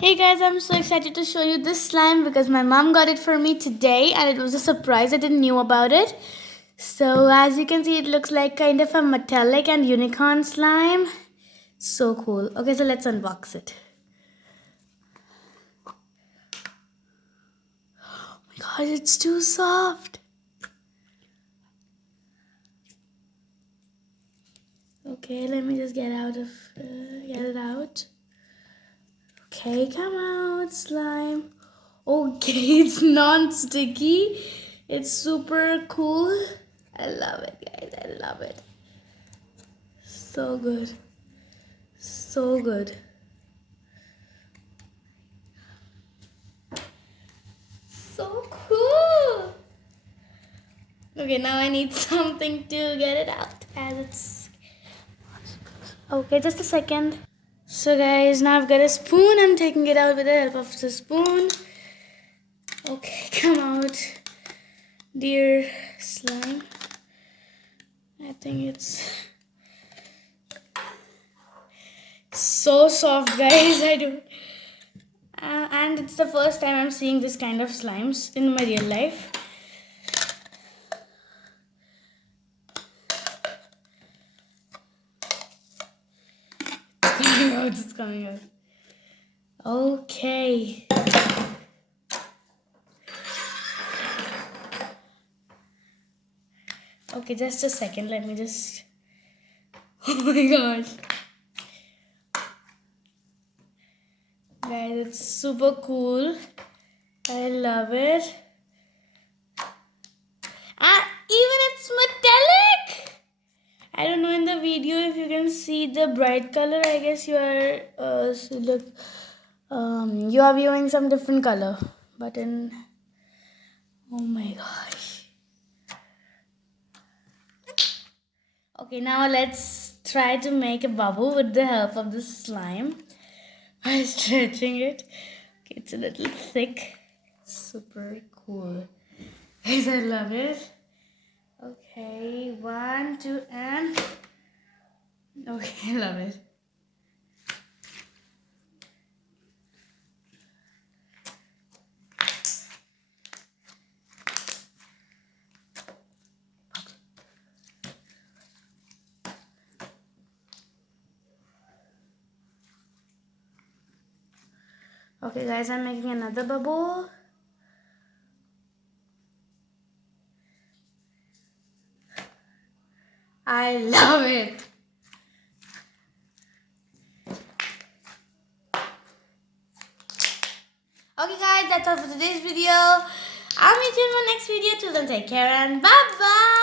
Hey guys, I'm so excited to show you this slime because my mom got it for me today and it was a surprise. I didn't knew about it. So as you can see, it looks like kind of a metallic and unicorn slime. So cool. Okay, so let's unbox it. Oh my god, it's too soft. Okay, let me just get it out. Okay, come out, slime. Okay, it's non-sticky. It's super cool. I love it, guys. I love it. So good. So good. So cool. Okay, now I need something to get it out as it's... Okay, just a second. So guys, now I've got a spoon. I'm taking it out with the help of the spoon. Okay, come out. Dear slime. I think it's so soft, guys. I do. And it's the first time I'm seeing this kind of slimes in my real life. It's coming out. Okay. Okay, just a second. Let me just... Oh my gosh. Guys, it's super cool. I love it. And even it's metallic. I don't know in the video if you can see the bright color. I guess you are you are viewing some different color. But in... Oh my gosh. Okay, now let's try to make a bubble with the help of the slime by stretching it. Okay, it's a little thick. Super cool. Guys, I love it. Okay, 1, 2, and... Okay, I love it. Okay guys, I'm making another bubble. I love it. Okay guys, that's all for today's video. I'll meet you in my next video. Till then, take care and bye bye.